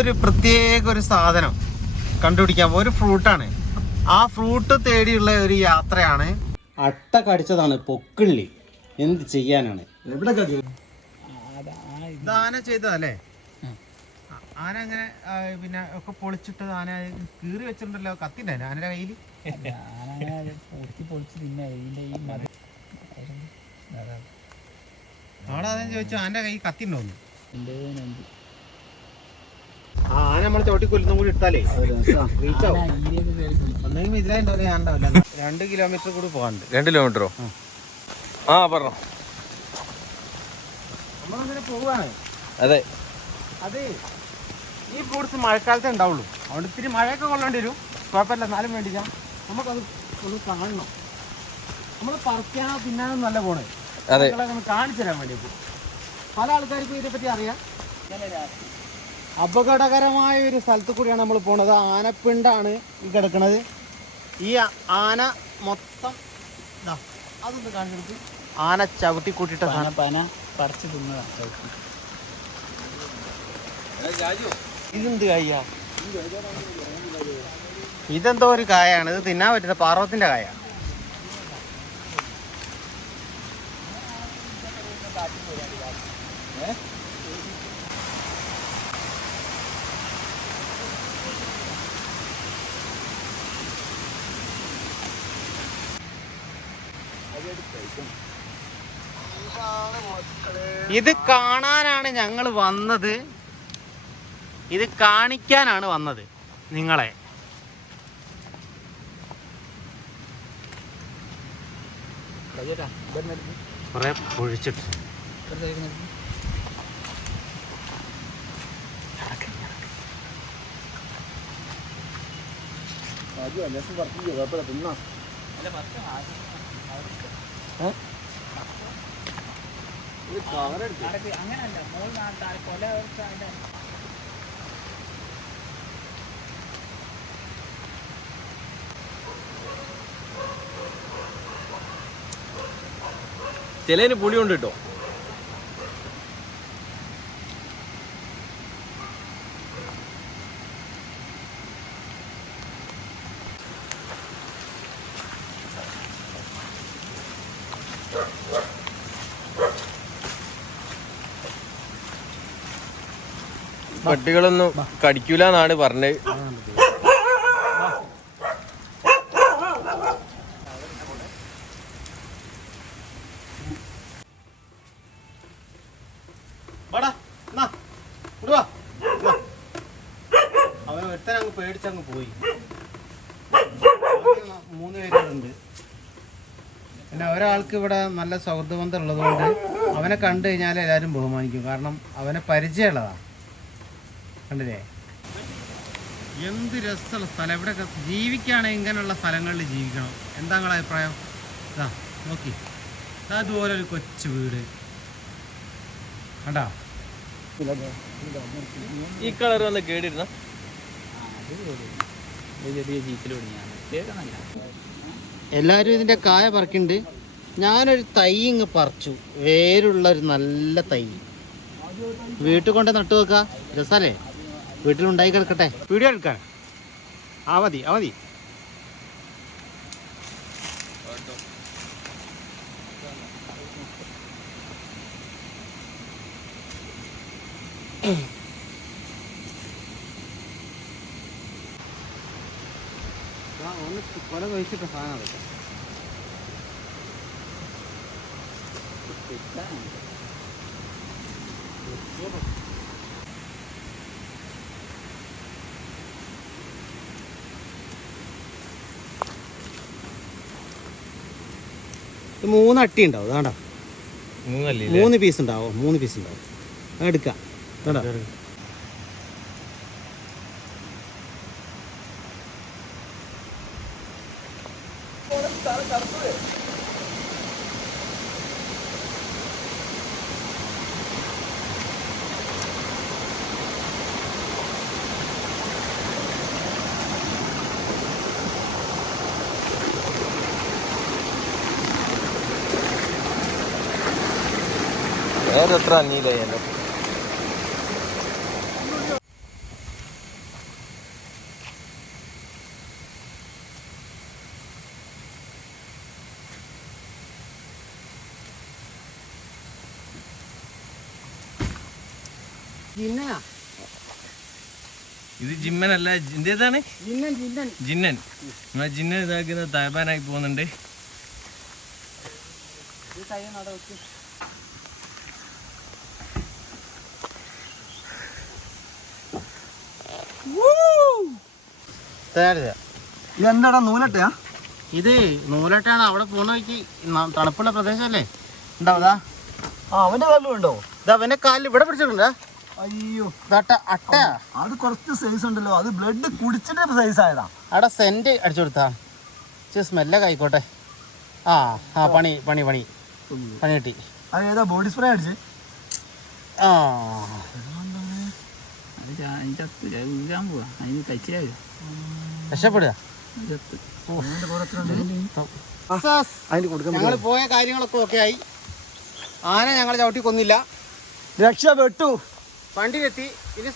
നമ്മളൊരു പ്രത്യേക ഒരു സാധനം കണ്ടുപിടിക്കാൻ ഒരു ഫ്രൂട്ടാണ്. ആ ഫ്രൂട്ട് തേടിയുള്ള ഒരു യാത്രയാണ്. അട്ട കടിച്ചതാണ് പൊക്കിള്ളി. എന്ത് ചെയ്യാനാണ്? ആന ചെയ്തതല്ലേ? ആന അങ്ങനെ പിന്നെ ഒക്കെ പൊളിച്ചിട്ട് ആന കീറി വെച്ചിട്ടുണ്ടല്ലോ. കത്തിണ്ടായിരുന്നു ആനയുടെ കയ്യിൽ. അവിടെ അതെന്ന് ചോദിച്ചു ആനയുടെ കൈ കത്തിണ്ടോന്ന്. ആന നമ്മളെ ചോട്ടി കൊല്ലുന്ന കൂടി ഇട്ടാലേ റീച്ചാവും. ഒന്നെങ്കിലും ഇതിലായിണ്ടാവില്ല, ഞാൻ ഉണ്ടാവില്ല. 2 കിലോമീറ്റർ കൂടി പോകാനുണ്ട്. 2 കിലോമീറ്ററോ? ആ പറഞ്ഞോ. നമ്മളങ്ങനെ പോവാണ്. അതെ, അത് ഈ ഫ്രൂട്ട്സ് മഴക്കാലത്തേ ഉണ്ടാവുള്ളൂ. അതുകൊണ്ട് ഇത്തിരി മഴയൊക്കെ കൊള്ളേണ്ടി വരും. കുഴപ്പമില്ല, എന്നാലും വേണ്ടില്ല. നമുക്കത് ഒന്ന് കാണണം. നമ്മൾ പറിക്കാനോ തിന്നാനോ നല്ല പോണേ. ഒന്ന് കാണിച്ചു തരാൻ വേണ്ടിയിട്ട്. പല ആൾക്കാർക്കും ഇതിനെപ്പറ്റി അറിയാം. അപകടകരമായ ഒരു സ്ഥലത്ത് കൂടിയാണ് നമ്മൾ പോണത്. ആനപ്പിണ്ടാണ് ഈ കിടക്കുന്നത്. ഈ ആന മൊത്തം അതൊന്ന് കാണിച്ചെടുത്ത് ആന ചവിട്ടി കൂട്ടിയിട്ട പന പറിച്ചു തിന്നതാണ്. ഇതെന്ത് കായ? ഇതെന്തോ ഒരു കായാണ്. ഇത് തിന്നാൻ പറ്റുന്ന പാർവത്തിന്റെ കായ. ഇത് കാണാനാണ് ഞങ്ങൾ വന്നത്. ഇത് കാണിക്കാനാണ് വന്നത് നിങ്ങളെ. കുറെ പൊഴിച്ചിട്ട് ചിലതിന് പുളി കൊണ്ട് കിട്ടോ. പട്ടികളൊന്നും കടിക്കൂല എന്നാണ് പറഞ്ഞത്. അവൻ ഒരുത്തനങ്ങ് പേടിച്ചങ്ങ് പോയി. 3 പേരുണ്ട്. പിന്നെ ഒരാൾക്ക് ഇവിടെ നല്ല സൗഹൃദബന്ധം ഉള്ളതുകൊണ്ട് അവനെ കണ്ടു കഴിഞ്ഞാൽ എല്ലാവരും ബഹുമാനിക്കും. കാരണം അവനെ പരിചയമുള്ളതാണ്. കണ്ടില്ലേ എന്ത് രസമുള്ള സ്ഥലം. ഇവിടെയൊക്കെ ജീവിക്കുകയാണെങ്കിൽ ഇങ്ങനെയുള്ള സ്ഥലങ്ങളിൽ ജീവിക്കണം. എന്താ നിങ്ങളുടെ അഭിപ്രായം? ഇതാ നോക്കി, അതുപോലെ ഒരു കൊച്ചു വീട് കണ്ടാ. ഈ കളർ വന്ന് കേടിരുന്ന എല്ലാവരും ഇതിൻ്റെ കായ പറിക്കുന്നുണ്ട്. ഞാനൊരു തൈ ഇങ്ങ് പറിച്ചു. വേരുള്ളൊരു നല്ല തൈ വീട്ടിൽ കൊണ്ട് നട്ടു വെക്കാം. രസമല്ലേ? വീട്ടിലുണ്ടായി കിടക്കട്ടെ. വീഡിയോ എടുക്കാൻ അവധി これも一緒と花だった。മൂന്ന് അട്ടി ഉണ്ടാവും. അതാണ്ടോ 3 പീസ് ഉണ്ടാവും. 3 പീസ് ഉണ്ടാവും. എടുക്കാം. വേണ്ട വേറെ എത്ര അഞ്ഞില്ലല്ലോ. ജിന്നനാ. ഇത് ജിമ്മനല്ല, ഇതേതാണ് ജിന്നൻ ജിന്നൻ. ജിന്നൻ. നമ്മളെ ജിന്നൻ ഇതാക്കുന്ന തായ്പാനായി പോകുന്നുണ്ട്. ഈ തൈ നട വെക്ക്. എന്താടാ നൂലട്ടയാ? ഇത് നൂലട്ടാണ്. അവിടെ പോണ വഴിക്ക് തണുപ്പുള്ള പ്രദേശമല്ലേ ഉണ്ടാവതാ. അവന്റെ കാലിലും ഉണ്ടോ? ഇത് അവന്റെ കാലിൽ ഇവിടെ പിടിച്ചിട്ടുണ്ടാ. അയ്യോ, അട്ട. അത് കുറച്ച് സൈസ് ഉണ്ടല്ലോ. അത് ബ്ലഡ് കുടിച്ചിട്ട് സൈസ് ആയതാ. അവിടെ സെന്റ് അടിച്ചു കൊടുത്താ സ്മെല്ലൊക്കെ ആയിക്കോട്ടെ. ആ ആ പണി പണി പണി പണി കിട്ടി. അത് ഏതാ ബോഡി സ്പ്രേ അടിച്ച്? ആ രക്ഷപ്പെടുക. ഞങ്ങൾ പോയ കാര്യങ്ങളൊക്കെ ഓക്കെ ആയി. ആന ഞങ്ങൾ ചവിട്ടി കൊന്നില്ല, രക്ഷപ്പെട്ടു. വണ്ടിയിലെത്തി. ഇനി